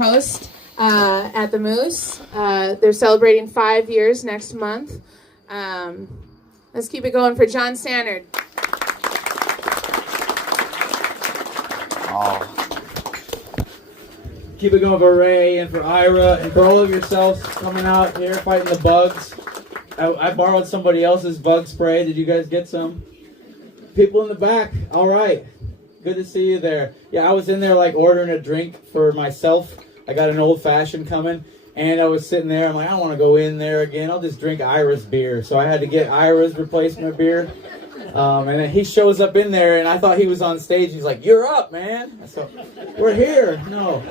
host at the Moose. They're celebrating 5 years next month. Let's keep it going for John Stannard. Oh. Keep it going for Ray and for Ira and for all of yourselves coming out here fighting the bugs. I borrowed somebody else's bug spray. Did you guys get some? People in the back, all right. Good to see you there. Yeah, I was in there like ordering a drink for myself. I got an old fashioned coming, and I was sitting there. I'm like, I don't want to go in there again. I'll just drink Ira's beer. So I had to get Ira's replacement beer. And then he shows up in there, and I thought he was on stage. He's like, "You're up, man." So we're here. No.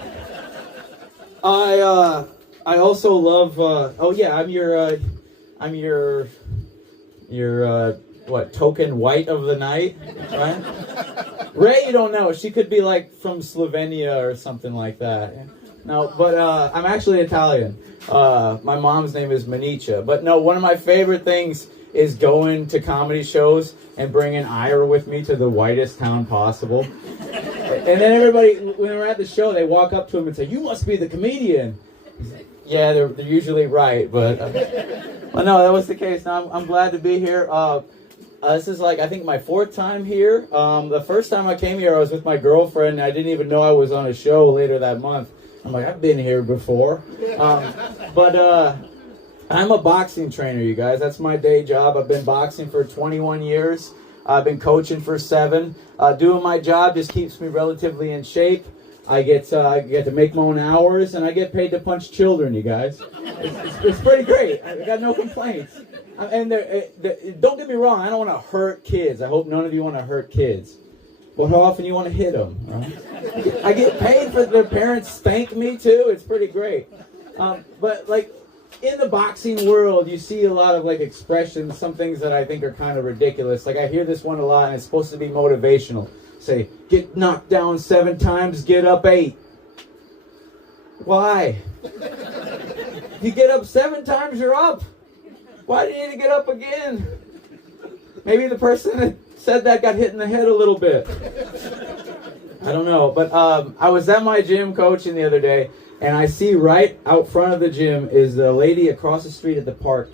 I also love. Oh yeah, I'm your what, token white of the night, right? Ray, you don't know. She could be like from Slovenia or something like that. No, but I'm actually Italian. My mom's name is Manicha. But no, one of my favorite things is going to comedy shows and bringing Ira with me to the whitest town possible. And then everybody, when we're at the show, they walk up to him and say, "You must be the comedian." Yeah, they're usually right, but well, no, that was the case. Now I'm glad to be here. This is like, I think, my fourth time here. The first time I came here, I was with my girlfriend, and I didn't even know I was on a show later that month. I'm like, I've been here before. But I'm a boxing trainer, you guys. That's my day job. I've been boxing for 21 years. I've been coaching for 7. Doing my job just keeps me relatively in shape. I get to make my own hours, and I get paid to punch children, you guys. It's pretty great. I got no complaints. And don't get me wrong, I don't want to hurt kids. I hope none of you want to hurt kids. But how often you want to hit them, right? I get paid for their parents spank me, too. It's pretty great. But, like, in the boxing world, you see a lot of, like, expressions, some things that I think are kind of ridiculous. Like, I hear this one a lot, and it's supposed to be motivational. Say, get knocked down 7 times, get up 8. Why? You get up 7 times, you're up. Why do you need to get up again? Maybe the person that said that got hit in the head a little bit. I don't know. But I was at my gym coaching the other day, and I see right out front of the gym is the lady across the street at the park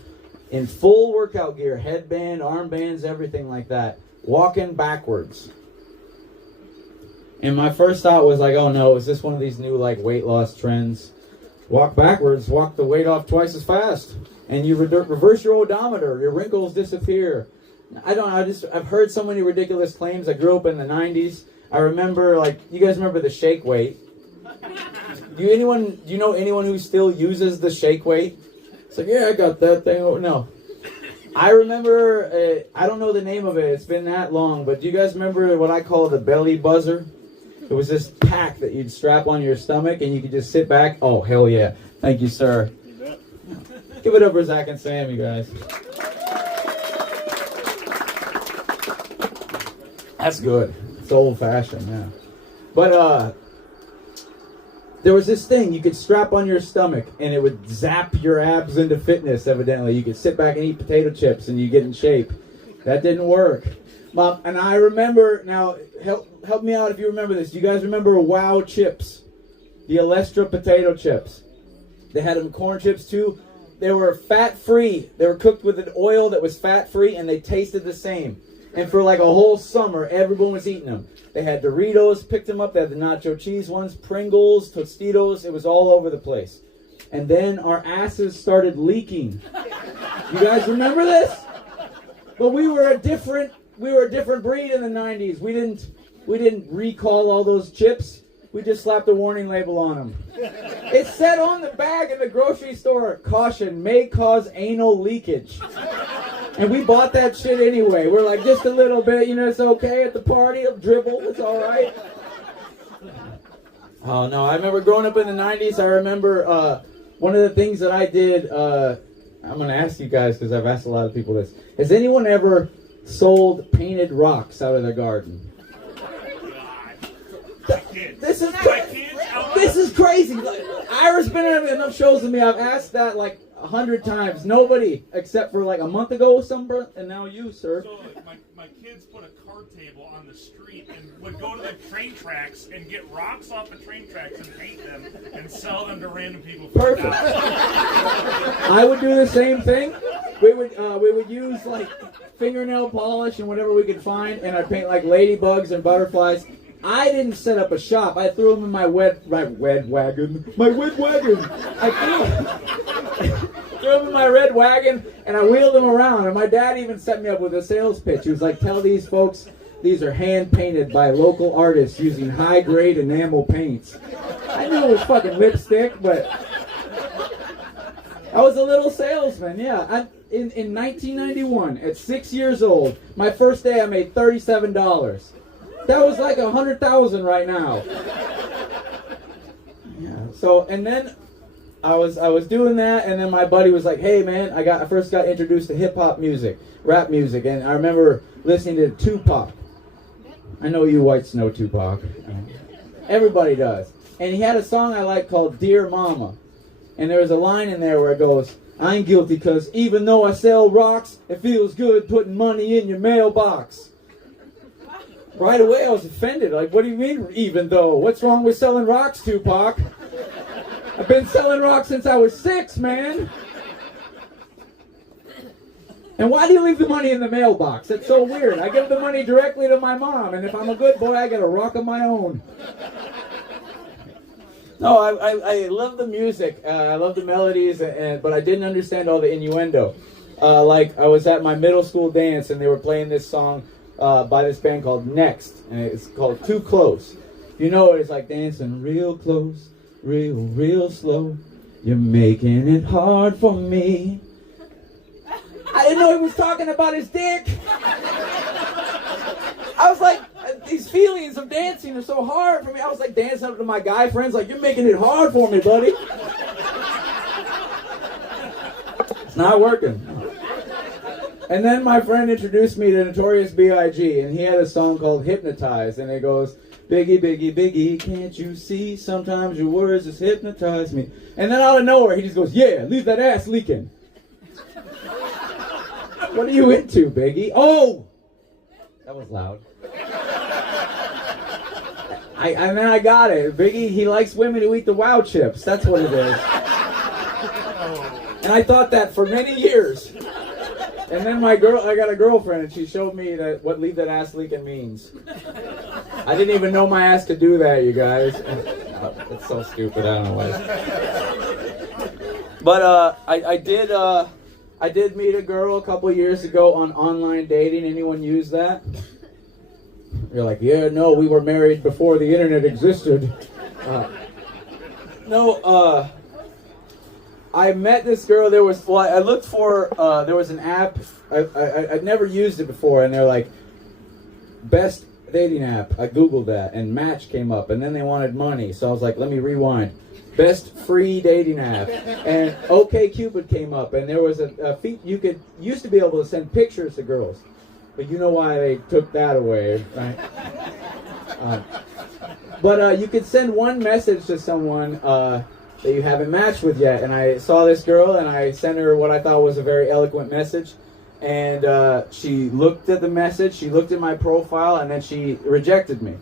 in full workout gear, headband, armbands, everything like that, walking backwards. And my first thought was like, oh no, is this one of these new like weight loss trends? Walk backwards, walk the weight off twice as fast. And you reverse your odometer, your wrinkles disappear. I've heard so many ridiculous claims. I grew up in the 90s. I remember, like, you guys remember the shake weight? Do you know anyone who still uses the shake weight? It's like, yeah, I got that thing. Oh, no. I remember, I don't know the name of it. It's been that long. But do you guys remember what I call the belly buzzer? It was this pack that you'd strap on your stomach and you could just sit back. Oh, hell yeah. Thank you, sir. Give it up for Zach and Sam, you guys. That's good. It's old-fashioned, yeah. But there was this thing you could strap on your stomach, and it would zap your abs into fitness, evidently. You could sit back and eat potato chips, and you get in shape. That didn't work. And I remember, now, help me out if you remember this. Do you guys remember Wow Chips? The Alestra potato chips. They had them corn chips, too. They were fat-free. They were cooked with an oil that was fat-free, and they tasted the same. And for like a whole summer, everyone was eating them. They had Doritos, picked them up. They had the nacho cheese ones, Pringles, Tostitos. It was all over the place. And then our asses started leaking. You guys remember this? But we were a different breed in the 90s. We didn't recall all those chips. We just slapped a warning label on them. It said on the bag in the grocery store, caution, may cause anal leakage. And we bought that shit anyway. We're like, just a little bit, it's okay at the party, it'll dribble, it's all right. Oh, no, I remember growing up in the 90s, I remember one of the things that I did, I'm going to ask you guys because I've asked a lot of people this. Has anyone ever sold painted rocks out of their garden? This is crazy. Ira's been in enough shows with me. I've asked that like 100 times. Nobody, except for like a month ago, and now you, sir. So my kids put a cardboard table on the street and would go to the train tracks and get rocks off the train tracks and paint them and sell them to random people. Perfect. I would do the same thing. We would use like fingernail polish and whatever we could find, and I'd paint like ladybugs and butterflies. I didn't set up a shop. I threw them in my wed wagon. My wed wagon. I threw them in my red wagon, and I wheeled them around. And my dad even set me up with a sales pitch. He was like, "Tell these folks these are hand painted by local artists using high grade enamel paints." I knew it was fucking lipstick, but I was a little salesman. Yeah, in 1991, at 6 years old, my first day I made $37. That was like 100,000 right now. Yeah. So, and then I was doing that, and then my buddy was like, "Hey man, I first got introduced to hip hop music, rap music, and I remember listening to Tupac. I know you whites know Tupac. Everybody does. And he had a song I like called Dear Mama. And there was a line in there where it goes, I ain't guilty because even though I sell rocks, it feels good putting money in your mailbox. Right away I was offended. Like, what do you mean, even though? What's wrong with selling rocks, Tupac? I've been selling rocks since I was 6, man. And why do you leave the money in the mailbox? That's so weird. I give the money directly to my mom, and if I'm a good boy, I get a rock of my own. No, I love the music. I love the melodies, but I didn't understand all the innuendo. Like, I was at my middle school dance, and they were playing this song by this band called Next, and it's called Too Close. You know it, it's like dancing real close, real slow. You're making it hard for me. I didn't know he was talking about his dick. I was like, these feelings of dancing are so hard for me. I was like dancing up to my guy friends, like, you're making it hard for me, buddy. It's not working. And then my friend introduced me to Notorious B.I.G., and he had a song called Hypnotized, and it goes, Biggie, Biggie, Biggie, can't you see? Sometimes your words just hypnotize me. And then out of nowhere, he just goes, yeah, leave that ass leaking. What are you into, Biggie? Oh! That was loud. And then I got it. Biggie, he likes women who eat the Wow chips. That's what it is. And I thought that for many years. And then I got a girlfriend, and she showed me what leave that ass leaking means. I didn't even know my ass could do that, you guys. It's so stupid, I don't know why. But I did meet a girl a couple years ago on online dating. Anyone use that? You're like, yeah, no, we were married before the internet existed. I met this girl. There was an app. I'd never used it before, and they're like, best dating app. I Googled that, and Match came up, and then they wanted money. So I was like, let me rewind. Best free dating app, and OkCupid came up, and there was a feat you used to be able to send pictures to girls, but you know why they took that away, right? But you could send one message to someone that you haven't matched with yet, and I saw this girl, and I sent her what I thought was a very eloquent message, and she looked at the message, she looked at my profile, and then she rejected me,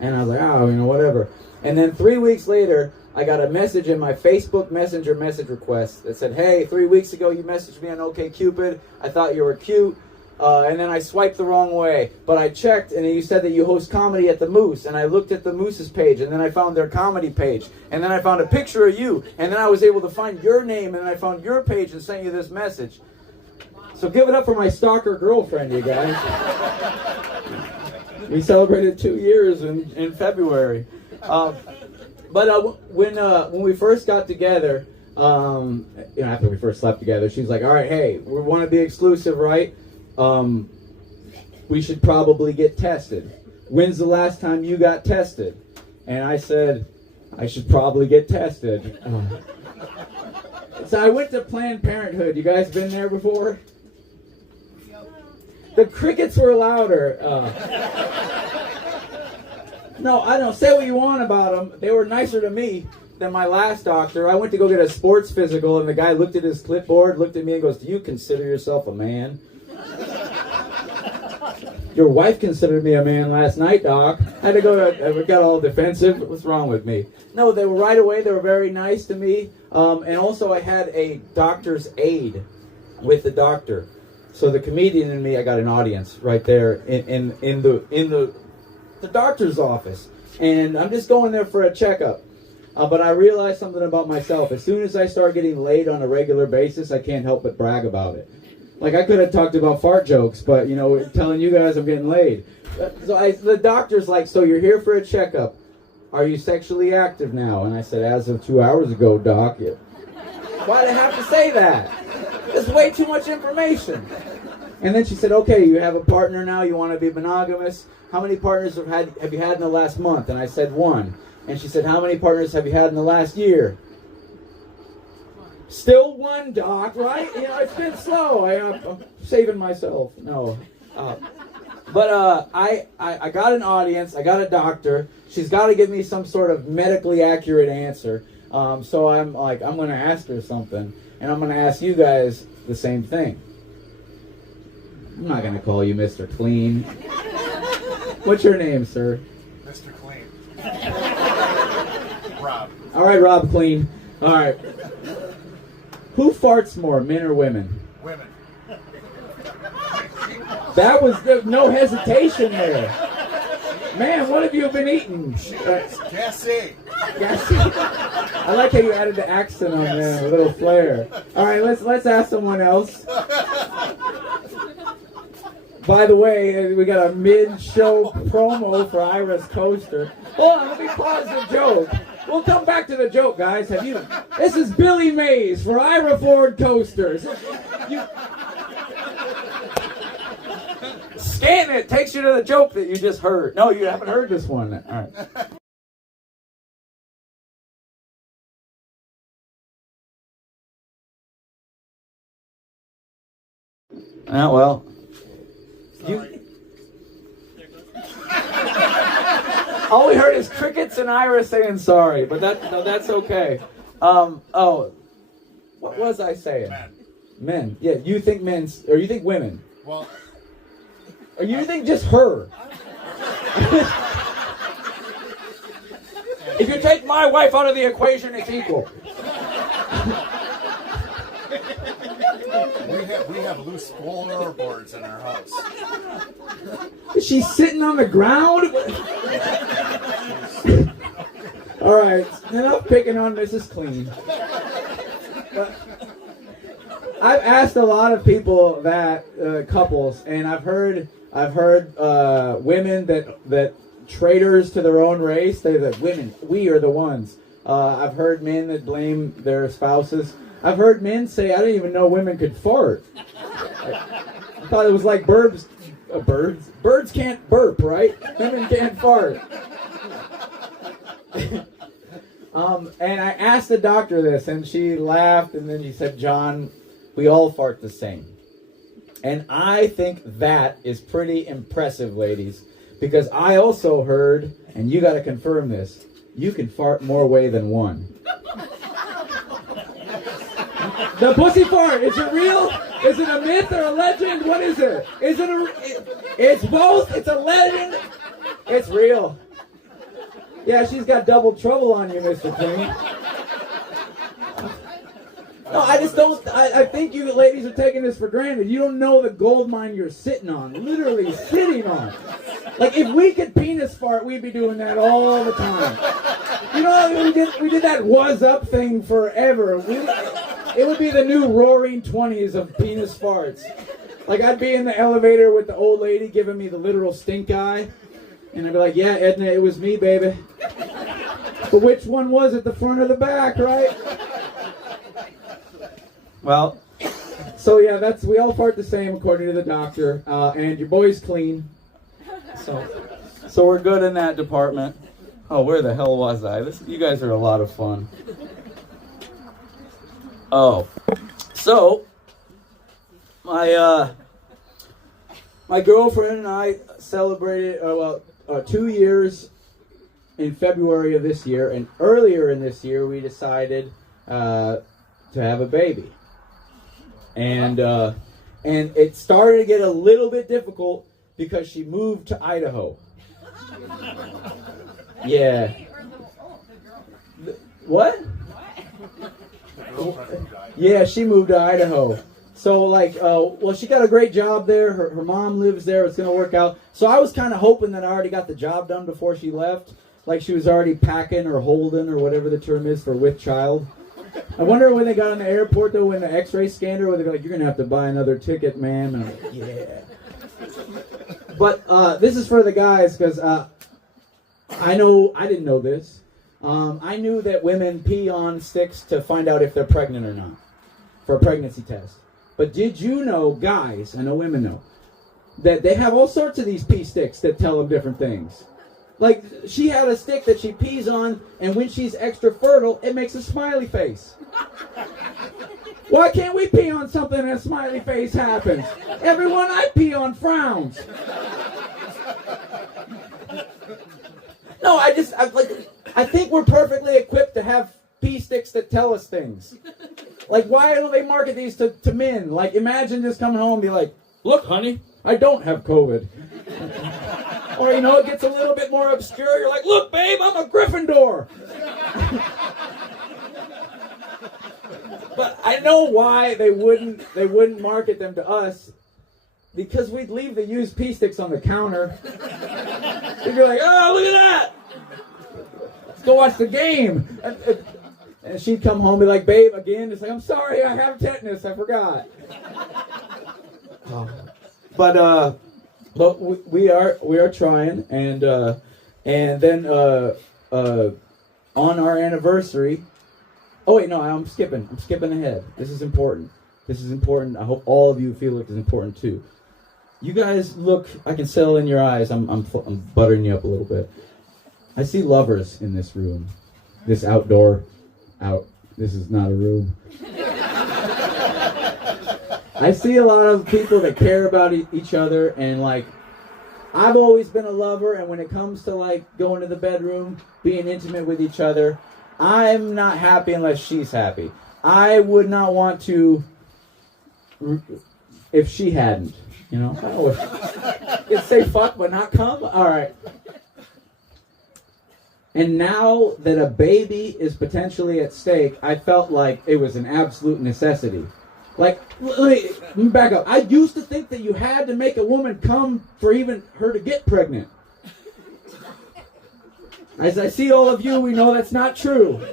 and I was like, oh, whatever. And then 3 weeks later, I got a message in my Facebook Messenger message request that said, hey, 3 weeks ago you messaged me on OkCupid. I thought you were cute. And then I swiped the wrong way. But I checked, and you said that you host comedy at the Moose. And I looked at the Moose's page, and then I found their comedy page. And then I found a picture of you. And then I was able to find your name, and then I found your page and sent you this message. So give it up for my stalker girlfriend, you guys. We celebrated 2 years in February. But when we first got together, after we first slept together, she's like, all right, hey, we want to be exclusive, right? We should probably get tested. When's the last time you got tested? And I said, I should probably get tested. So I went to Planned Parenthood. You guys been there before? The crickets were louder. No, I don't. Say what you want about them. They were nicer to me than my last doctor. I went to go get a sports physical, and the guy looked at his clipboard, looked at me, and goes, do you consider yourself a man? Your wife considered me a man last night, Doc. I had to I got all defensive. What's wrong with me? No, they were right away. They were very nice to me. And also I had a doctor's aide with the doctor. So the comedian and me, I got an audience right there in the doctor's office. And I'm just going there for a checkup. But I realized something about myself. As soon as I start getting laid on a regular basis, I can't help but brag about it. Like, I could have talked about fart jokes, but, telling you guys I'm getting laid. So the doctor's like, so you're here for a checkup. Are you sexually active now? And I said, as of 2 hours ago, Doc. Why'd I have to say that? There's way too much information. And then she said, okay, you have a partner now. You want to be monogamous. How many partners have you had in the last month? And I said, 1. And she said, how many partners have you had in the last year? Still 1, Doc, right? It's been slow. I'm saving myself. No. But I got an audience. I got a doctor. She's got to give me some sort of medically accurate answer. So I'm like, I'm going to ask her something. And I'm going to ask you guys the same thing. I'm not going to call you Mr. Clean. What's your name, sir? Mr. Clean. Rob. All right, Rob Clean. All right. Who farts more, men or women? Women. That was no hesitation there. Man, what have you been eating? Gassy. Gassy. I like how you added the accent on there, a little flair. All right, let's ask someone else. By the way, we got a mid-show promo for Ira's coaster. Hold on, let me pause the joke. We'll come back to the joke, guys. This is Billy Mays for Ira Ford Coasters. Scan it. Takes you to the joke that you just heard. No, you haven't heard this one. All right. Well. All we heard is crickets and Ira saying sorry, but that's okay. What was I saying? Men. Yeah, you think men's, or you think women? Well, or you think just her? If you take my wife out of the equation, it's equal. we have loose floorboards in our house. Is she sitting on the ground? All right, enough picking on Mrs. Clean. I've asked a lot of people that couples, and I've heard women that traitors to their own race. They that women, we are the ones. I've heard men that blame their spouses. I've heard men say, I didn't even know women could fart. I thought it was like birds. Birds can't burp, right? Women can't fart. And I asked the doctor this, and she laughed, and then she said, John, we all fart the same. And I think that is pretty impressive, ladies, because I also heard, and you got to confirm this, you can fart more way than one. The pussy fart, is it real? Is it a myth or a legend? What is it? Is it it's both. It's a legend. It's real. Yeah, she's got double trouble on you, Mr. Clean. No, I just don't. I think you ladies are taking this for granted. You don't know the gold mine you're sitting on. Literally sitting on. Like, if we could penis fart, we'd be doing that all the time. You know, we did that was up thing forever. It would be the new roaring 20s of penis farts. Like, I'd be in the elevator with the old lady giving me the literal stink eye. And I'd be like, yeah, Edna, it was me, baby. But which one was it, the front or the back, right? Well, so yeah, we all fart the same according to the doctor. And your boy's clean. So we're good in that department. Oh, where the hell was I? You guys are a lot of fun. Oh, so my girlfriend and I celebrated 2 years in February of this year, and earlier in this year we decided to have a baby, and it started to get a little bit difficult because she moved to Idaho. Yeah. What? Yeah, she moved to Idaho. So, like, well, she got a great job there. Her mom lives there. It's going to work out. So I was kind of hoping that I already got the job done before she left. Like she was already packing or holding or whatever the term is for with child. I wonder when they got in the airport, though, when the x-ray scanned her, where they're like, you're going to have to buy another ticket, man. And I'm like, yeah. But this is for the guys, because I didn't know this. I knew that women pee on sticks to find out if they're pregnant or not, for a pregnancy test. But did you know, guys, I know women know, that they have all sorts of these pee sticks that tell them different things? Like, she had a stick that she pees on, and when she's extra fertile, it makes a smiley face. Why can't we pee on something and a smiley face happens? Everyone I pee on frowns. No, I think we're perfectly equipped to have pee sticks that tell us things. Like, why don't they market these to men? Like, imagine just coming home and be like, look, honey, I don't have COVID. Or, you know, it gets a little bit more obscure. You're like, look, babe, I'm a Gryffindor. But I know why they wouldn't market them to us. Because we'd leave the used pee sticks on the counter. They'd be like, oh, look at that. Let's go watch the game. And she'd come home and be like, babe, again. It's like, I'm sorry, I have tetanus. I forgot. But we are trying, and then on our anniversary. Oh wait, no, I'm skipping ahead. This is important. I hope all of you feel it is important too. You guys look. I can settle in your eyes. I'm buttering you up a little bit. I see lovers in this room. This outdoor. This is not a room. I see a lot of people that care about each other, and like, I've always been a lover, and when it comes to like going to the bedroom, being intimate with each other, I'm not happy unless she's happy. I would not want to if she hadn't, you know. It's say fuck but not come. All right. And now that a baby is potentially at stake, I felt like it was an absolute necessity. Like, let me back up. I used to think that you had to make a woman come for even her to get pregnant. As I see all of you, we know that's not true.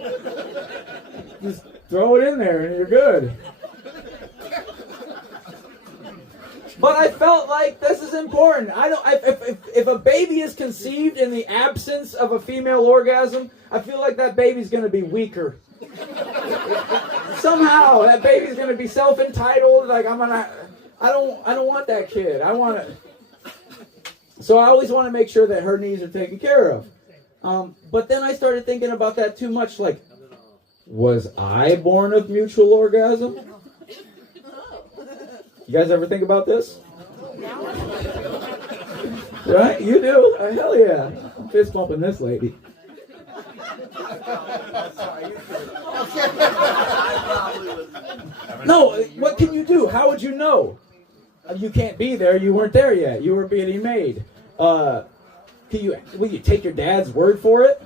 Just throw it in there and you're good. But I felt like this is important. If a baby is conceived in the absence of a female orgasm, I feel like that baby's going to be weaker. Somehow that baby's going to be self-entitled. Like I don't want that kid. I want it. So I always want to make sure that her needs are taken care of. But then I started thinking about that too much. Like, was I born of mutual orgasm? You guys ever think about this? Right? You do? Hell yeah. I'm fist bumping this lady. No, what can you do? How would you know? You can't be there. You weren't there yet. You were being made. Will you take your dad's word for it?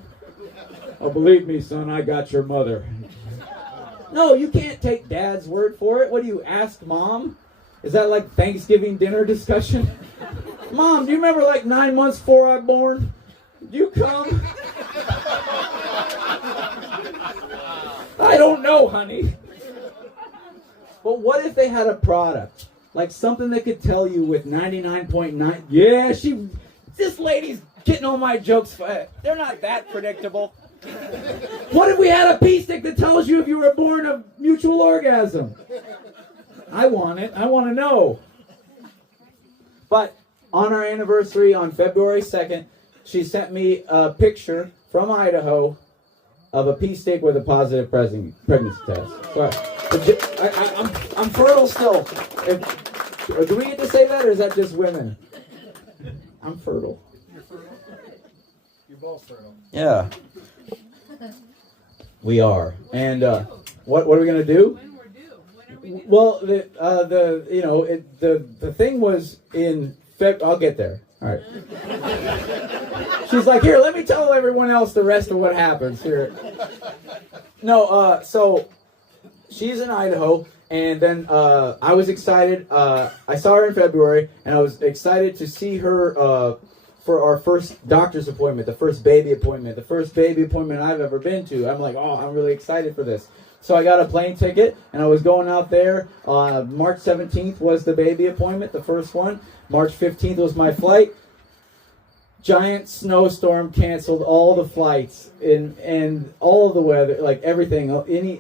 Oh, believe me, son, I got your mother. No, you can't take dad's word for it. What do you ask mom? Is that like Thanksgiving dinner discussion? Mom, do you remember like 9 months before I was born? Did you come? I don't know, honey. But what if they had a product? Like something that could tell you with 99.9... Yeah, this lady's getting all my jokes. They're not that predictable. What if we had a pee stick that tells you if you were born of mutual orgasm? I want it. I want to know. But on our anniversary on February 2nd, she sent me a picture from Idaho of a pea stick with a positive pregnancy test. So I'm fertile still. Do we get to say that, or is that just women? I'm fertile. You're fertile? You're both fertile. Yeah. We are. And what are we gonna do? When we're due. When are we due? Well, the thing was in I'll get there. All right. She's like, here, let me tell everyone else the rest of what happens here. No, so she's in Idaho, and then I was excited. I saw her in February, and I was excited to see her for our first doctor's appointment, the first baby appointment I've ever been to. I'm like, oh, I'm really excited for this. So I got a plane ticket, and I was going out there. March 17th was the baby appointment, the first one. March 15th was my flight. Giant snowstorm canceled all the flights and all of the weather, like everything.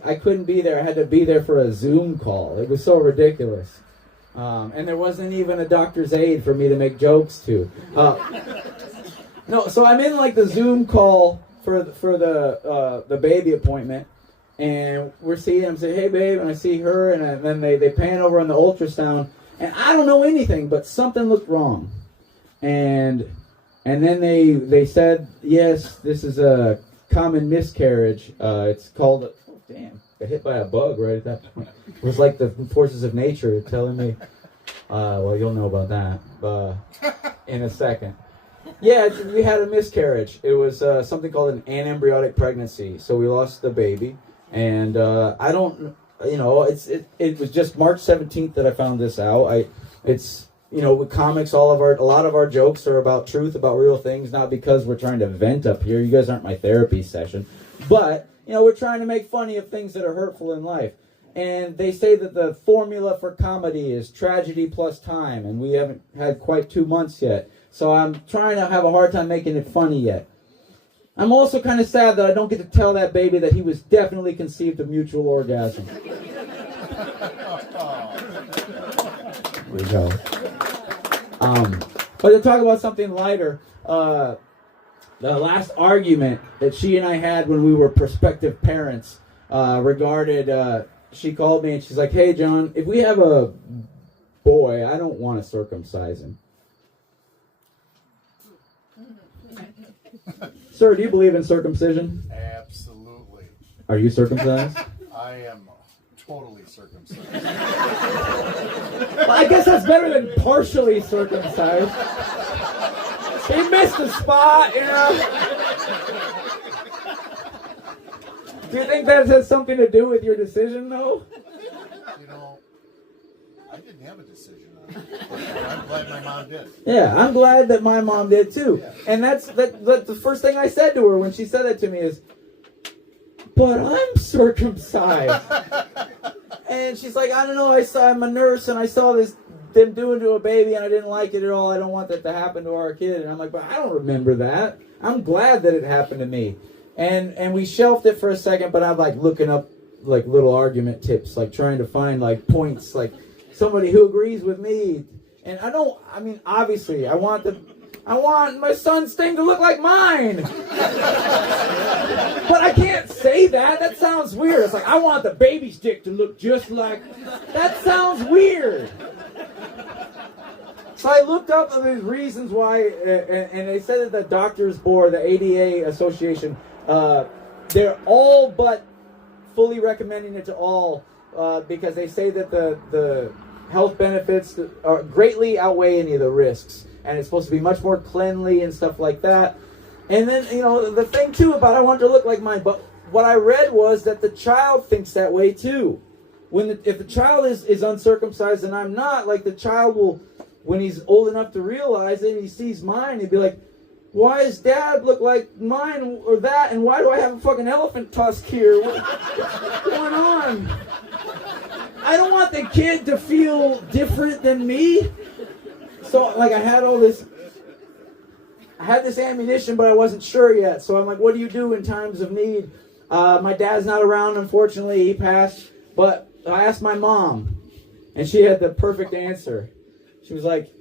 I couldn't be there. I had to be there for a Zoom call. It was so ridiculous. And there wasn't even a doctor's aide for me to make jokes to. No, so I'm in like the Zoom call for the baby appointment. And I'm saying, hey, babe, and I see her, and then they pan over on the ultrasound, and I don't know anything, but something looked wrong. And then they said, yes, this is a common miscarriage. It's called, oh, damn, got hit by a bug right at that point. It was like the forces of nature telling me, well, you'll know about that in a second. Yeah, we had a miscarriage. It was something called an anembryonic pregnancy, so we lost the baby. And I don't, it was just March 17th that I found this out. With comics, a lot of our jokes are about truth, about real things, not because we're trying to vent up here. You guys aren't my therapy session. But, we're trying to make funny of things that are hurtful in life. And they say that the formula for comedy is tragedy plus time, and we haven't had quite 2 months yet. So I'm trying to have a hard time making it funny yet. I'm also kind of sad that I don't get to tell that baby that he was definitely conceived of mutual orgasm. There we go. But to talk about something lighter, the last argument that she and I had when we were prospective parents regarded, she called me and she's like, hey, John, if we have a boy, I don't want to circumcise him. Sir, do you believe in circumcision? Absolutely. Are you circumcised? I am totally circumcised. Well, I guess that's better than partially circumcised. He missed a spot, Do you think that has something to do with your decision, though? I didn't have a decision on it. I'm glad my mom did. Yeah, I'm glad that my mom did too. Yeah. And that's the first thing I said to her when she said that to me is, but I'm circumcised. And she's like, I don't know, I'm a nurse and I saw them doing to a baby and I didn't like it at all. I don't want that to happen to our kid. And I'm like, but I don't remember that. I'm glad that it happened to me. And we shelved it for a second, but I'm like looking up like little argument tips, like trying to find like points, like somebody who agrees with me. And obviously I want my son's thing to look like mine. But I can't say that. That sounds weird. It's like, I want the baby's dick to look just like... That sounds weird. So I looked up the reasons why, and they said that the Doctors Board, the ADA Association, they're all but fully recommending it to all because they say that the health benefits are greatly outweigh any of the risks. And it's supposed to be much more cleanly and stuff like that. And then, the thing too about I want it to look like mine, but what I read was that the child thinks that way too. If the child is uncircumcised and I'm not, like the child will, when he's old enough to realize it, and he sees mine, he'd be like, why does dad look like mine or that? And why do I have a fucking elephant tusk here? What's going on? I don't want the kid to feel different than me. So, like, I had this ammunition, but I wasn't sure yet. So I'm like, what do you do in times of need? My dad's not around, unfortunately. He passed. But I asked my mom, and she had the perfect answer. She was like,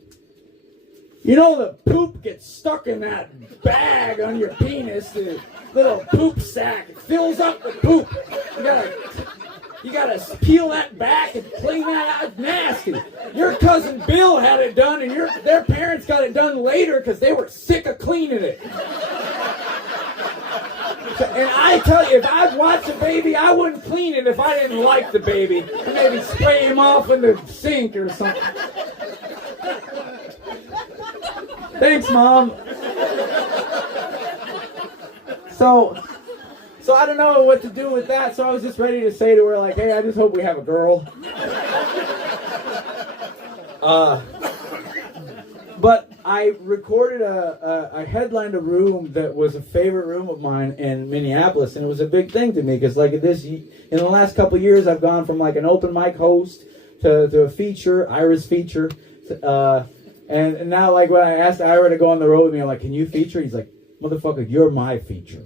the poop gets stuck in that bag on your penis, the little poop sack. It fills up with poop. You gotta peel that back and clean that out. It's nasty. Your cousin Bill had it done, and their parents got it done later because they were sick of cleaning it. And I tell you, if I'd watch a baby, I wouldn't clean it if I didn't like the baby. And maybe spray him off in the sink or something. Thanks, Mom. So I don't know what to do with that, so I was just ready to say to her, like, hey, I just hope we have a girl. But I recorded I headlined a room that was a favorite room of mine in Minneapolis, and it was a big thing to me, because like in the last couple of years, I've gone from like an open mic host to a feature, Ira's feature, and now like when I asked Ira to go on the road with me, I'm like, can you feature? He's like, motherfucker, you're my feature.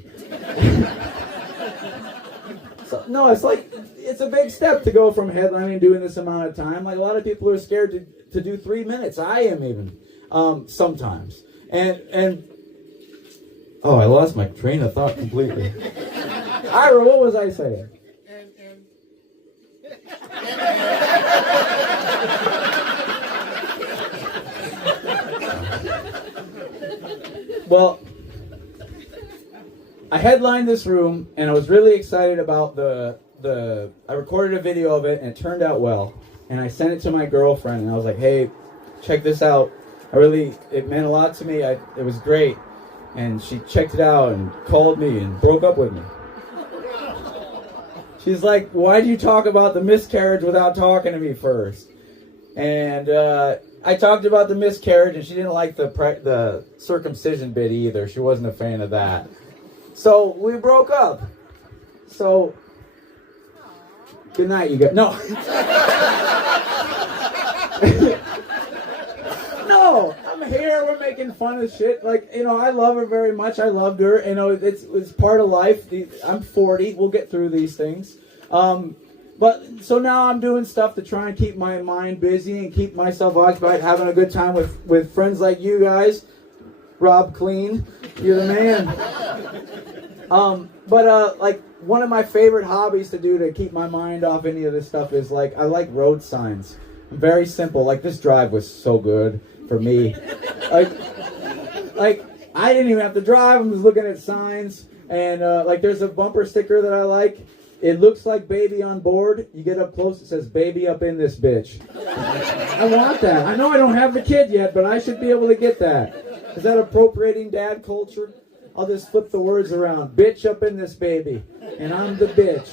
So, no, it's a big step to go from headlining doing this amount of time. Like a lot of people are scared to do 3 minutes. I am even sometimes. And oh, I lost my train of thought completely. Ira, what was I saying? Well, I headlined this room, and I was really excited about I recorded a video of it, and it turned out well. And I sent it to my girlfriend, and I was like, hey, check this out. It meant a lot to me. It was great. And she checked it out and called me and broke up with me. She's like, why'd you talk about the miscarriage without talking to me first? And I talked about the miscarriage, and she didn't like the circumcision bit either. She wasn't a fan of that. So we broke up. So good night, you guys. No. No, I'm here. We're making fun of shit. Like, I love her very much. I loved her. It's part of life. I'm 40. We'll get through these things. But so now I'm doing stuff to try and keep my mind busy and keep myself occupied, having a good time with friends like you guys. Rob Clean, you're the man. But like one of my favorite hobbies to do to keep my mind off any of this stuff is like I like road signs. Very simple. Like this drive was so good for me. Like I didn't even have to drive. I'm just looking at signs, and like there's a bumper sticker that I like. It looks like baby on board. You get up close, it says baby up in this bitch. I want that. I know I don't have the kid yet, but I should be able to get that. Is that appropriating dad culture? I'll just flip the words around. Bitch up in this baby. And I'm the bitch.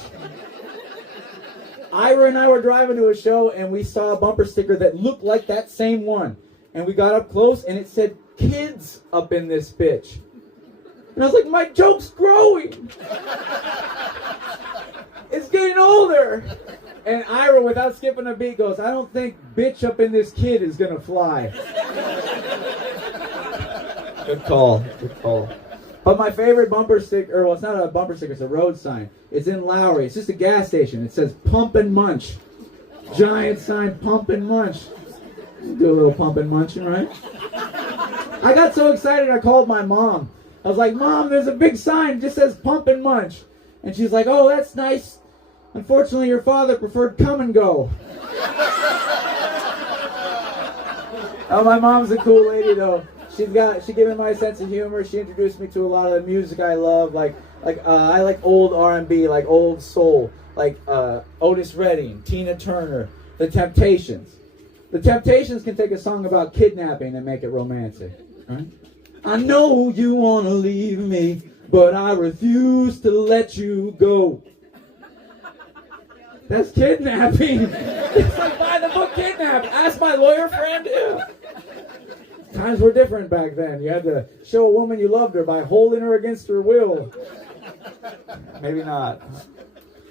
Ira and I were driving to a show, and we saw a bumper sticker that looked like that same one. And we got up close, and it said, kids up in this bitch. And I was like, my joke's growing. It's getting older. And Ira, without skipping a beat, goes, I don't think bitch up in this kid is going to fly. Good call. Good call. But my favorite bumper sticker, well, it's not a bumper sticker, it's a road sign. It's in Lowry. It's just a gas station. It says pump and munch. Giant sign, pump and munch. Do a little pump and munching, right? I got so excited I called my mom. I was like, Mom, there's a big sign. It just says pump and munch. And she's like, oh, that's nice. Unfortunately, your father preferred come and go. Oh, my mom's a cool lady, though. She gave me my sense of humor. She introduced me to a lot of the music I love. I like old R&B, like old soul, like Otis Redding, Tina Turner, The Temptations. The Temptations can take a song about kidnapping and make it romantic, right? I know you want to leave me, but I refuse to let you go. That's kidnapping. It's like buy the book Kidnapped. Ask my lawyer friend. Yeah. Times were different back then. You had to show a woman you loved her by holding her against her will. Maybe not.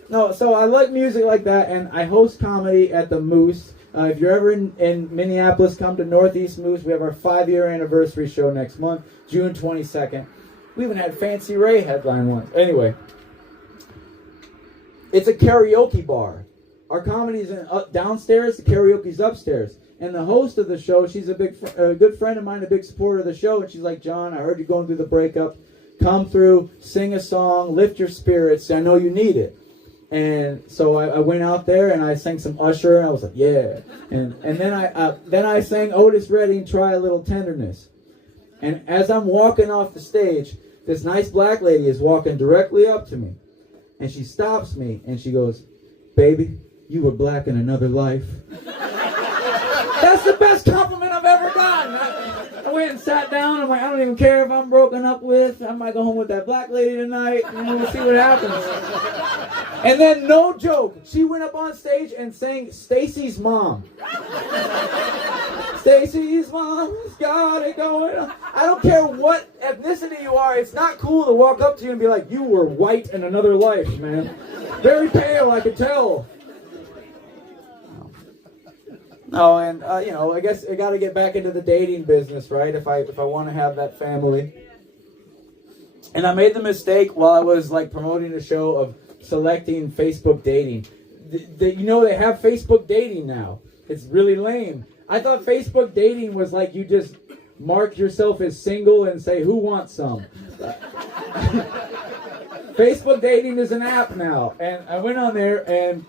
No, so I like music like that, and I host comedy at the Moose. If you're ever in Minneapolis, come to Northeast Moose. We have our 5-year anniversary show next month, June 22nd. We even had Fancy Ray headline once. Anyway, it's a karaoke bar. Our comedy's downstairs, the karaoke's upstairs. And the host of the show, she's a good friend of mine, a big supporter of the show. And she's like, John, I heard you going through the breakup. Come through, sing a song, lift your spirits. I know you need it. And so I went out there and I sang some Usher, and I was like, yeah. And then I sang Otis Redding, Try a Little Tenderness. And as I'm walking off the stage, this nice black lady is walking directly up to me. And she stops me and she goes, baby, you were black in another life. That's the best compliment I've ever gotten. I went and sat down. I'm like, I don't even care if I'm broken up with. I might go home with that black lady tonight, and we'll see what happens. And then, no joke, she went up on stage and sang Stacy's Mom. Stacy's mom's got it going on. I don't care what ethnicity you are. It's not cool to walk up to you and be like, you were white in another life, man. Very pale, I could tell. No, and I guess I got to get back into the dating business, right? If I want to have that family. And I made the mistake while I was like promoting a show of selecting Facebook dating. They have Facebook dating now. It's really lame. I thought Facebook dating was like you just mark yourself as single and say, who wants some? Facebook dating is an app now. And I went on there, and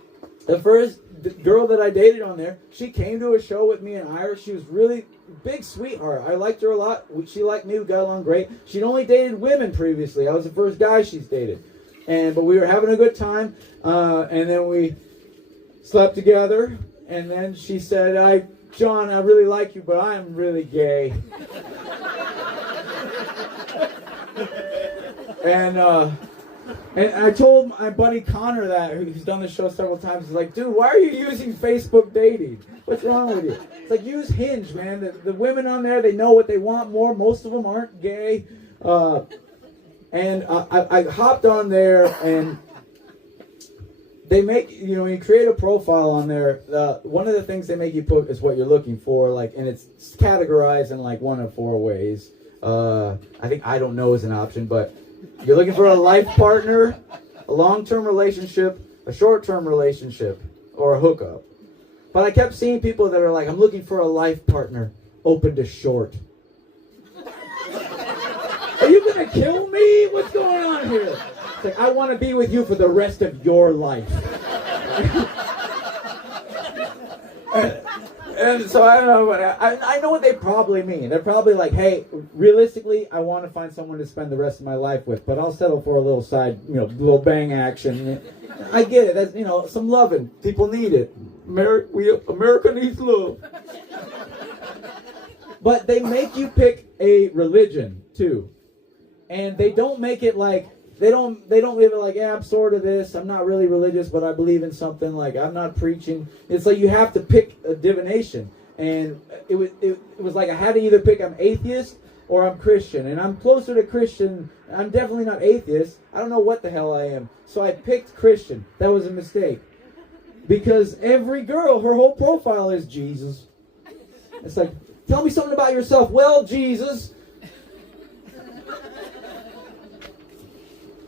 the first girl that I dated on there, she came to a show with me in Irish. She was really big sweetheart. I liked her a lot. She liked me. We got along great. She'd only dated women previously. I was the first guy she's dated. But we were having a good time. And then we slept together. And then she said, John, I really like you, but I am really gay. And I told my buddy Connor that, who's done the show several times. He's like, dude, why are you using Facebook dating? What's wrong with you? It's like, use Hinge, man. The women on there, they know what they want more. Most of them aren't gay. And I hopped on there, and they make, when you create a profile on there, one of the things they make you put is what you're looking for, and it's categorized in one of 4 ways. I think I don't know is an option, but you're looking for a life partner, a long-term relationship, a short-term relationship, or a hookup. But I kept seeing people that are like, I'm looking for a life partner, open to short. Are you going to kill me? What's going on here? It's like, I want to be with you for the rest of your life. And so I don't know, but I know what they probably mean. They're probably like, hey, realistically, I want to find someone to spend the rest of my life with, but I'll settle for a little side, little bang action. I get it. That's, some loving. People need it. America needs love. But they make you pick a religion too, and they don't make it like. They don't live it like, yeah, I'm sort of this. I'm not really religious, but I believe in something. Like, I'm not preaching. It's like you have to pick a divination. And it was like I had to either pick I'm atheist or I'm Christian. And I'm closer to Christian. I'm definitely not atheist. I don't know what the hell I am. So I picked Christian. That was a mistake. Because every girl, her whole profile is Jesus. It's like, tell me something about yourself. Well, Jesus.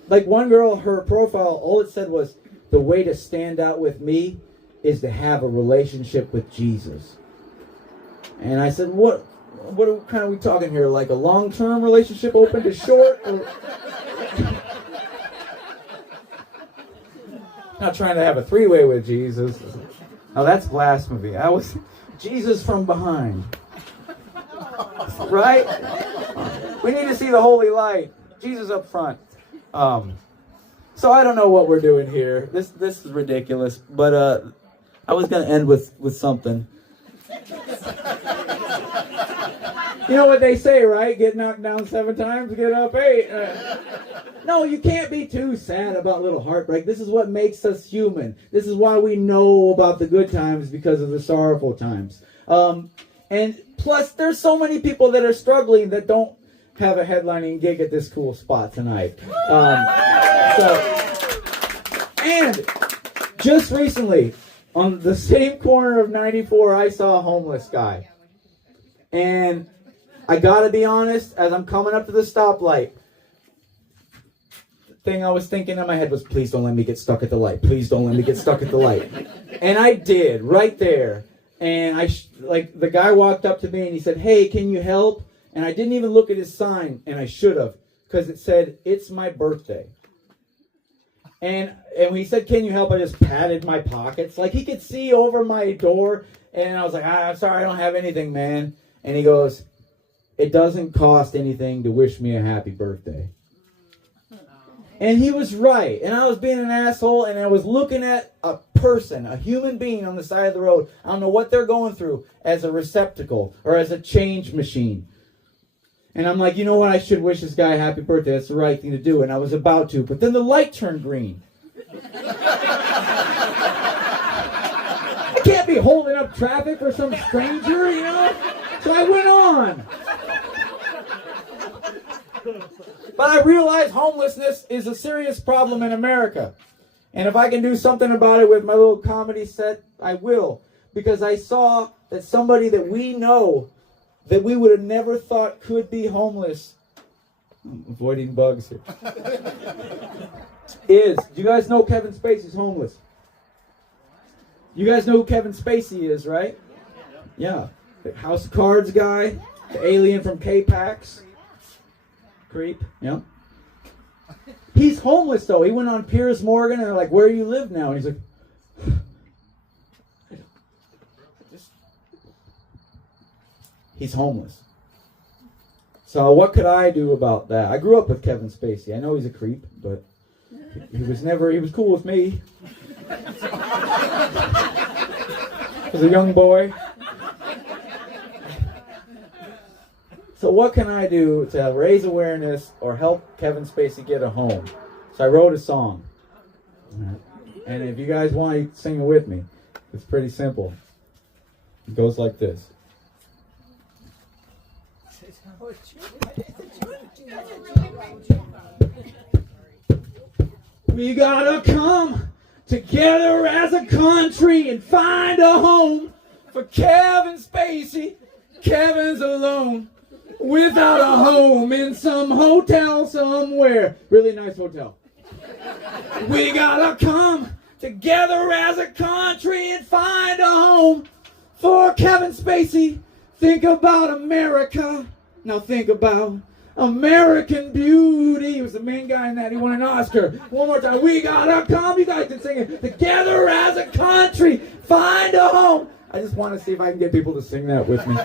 Like one girl, her profile, all it said was, the way to stand out with me is to have a relationship with Jesus. And I said, what kind are we talking here? Like a long-term relationship open to short? Or... Not trying to have a 3-way with Jesus. Now that's blasphemy. I was Jesus from behind. Right? We need to see the holy light. Jesus up front. So I don't know what we're doing here. This is ridiculous. But I was gonna end with something. You know what they say, right? Get knocked down 7 times, get up 8. No, you can't be too sad about little heartbreak. This is what makes us human. This is why we know about the good times, because of the sorrowful times. And plus, there's so many people that are struggling that don't have a headlining gig at this cool spot tonight. And just recently, on the same corner of 94, I saw a homeless guy. And I gotta be honest, as I'm coming up to the stoplight, the thing I was thinking in my head was, please don't let me get stuck at the light. Please don't let me get stuck at the light. And I did, right there. And the guy walked up to me and he said, hey, can you help? And I didn't even look at his sign, and I should have, because it said, it's my birthday. And when he said, can you help, I just patted my pockets. Like, he could see over my door, and I was like, I'm sorry, I don't have anything, man. And he goes, it doesn't cost anything to wish me a happy birthday. And he was right. And I was being an asshole, and I was looking at a person, a human being on the side of the road. I don't know what they're going through, as a receptacle or as a change machine. And I'm like, you know what? I should wish this guy a happy birthday. That's the right thing to do. And I was about to. But then the light turned green. I can't be holding up traffic for some stranger, you know? So I went on. But I realized homelessness is a serious problem in America. And if I can do something about it with my little comedy set, I will. Because I saw that somebody that we know that we would have never thought could be homeless, I'm avoiding bugs here, do you guys know Kevin Spacey's homeless? You guys know who Kevin Spacey is, right? Yeah. The House of Cards guy, the alien from K-Pax. Creep, yeah. He's homeless though. He went on Piers Morgan and they're like, where do you live now? And he's like, he's homeless. So what could I do about that? I grew up with Kevin Spacey. I know he's a creep, but he was cool with me. As a young boy. So what can I do to raise awareness or help Kevin Spacey get a home? So I wrote a song. And if you guys want to sing it with me, it's pretty simple. It goes like this. We gotta come together as a country and find a home for Kevin Spacey. Kevin's alone without a home in some hotel somewhere. Really nice hotel. We gotta come together as a country and find a home for Kevin Spacey. Think about America. Now think about American Beauty. He was the main guy in that. He won an Oscar. One more time. We gotta come. You guys can sing it. Together as a country, find a home. I just want to see if I can get people to sing that with me.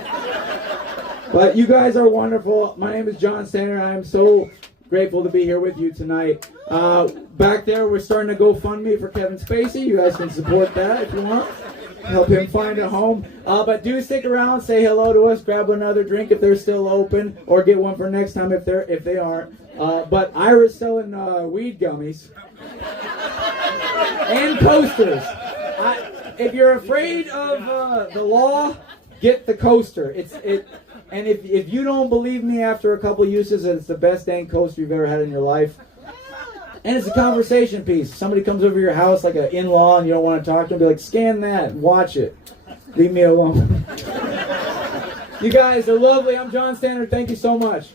But you guys are wonderful. My name is John Stander. I am so grateful to be here with you tonight. Back there, we're starting to GoFundMe for Kevin Spacey. You guys can support that if you want. Help him find a home. But do stick around, say hello to us, grab another drink if they're still open, or get one for next time if they aren't. But Ira's selling weed gummies and coasters. If you're afraid of the law, get the coaster. And if you don't believe me after a couple uses, it's the best dang coaster you've ever had in your life. And it's a conversation piece. Somebody comes over your house like an in-law and you don't want to talk to them, be like, scan that, watch it. Leave me alone. You guys are lovely. I'm John Standard. Thank you so much.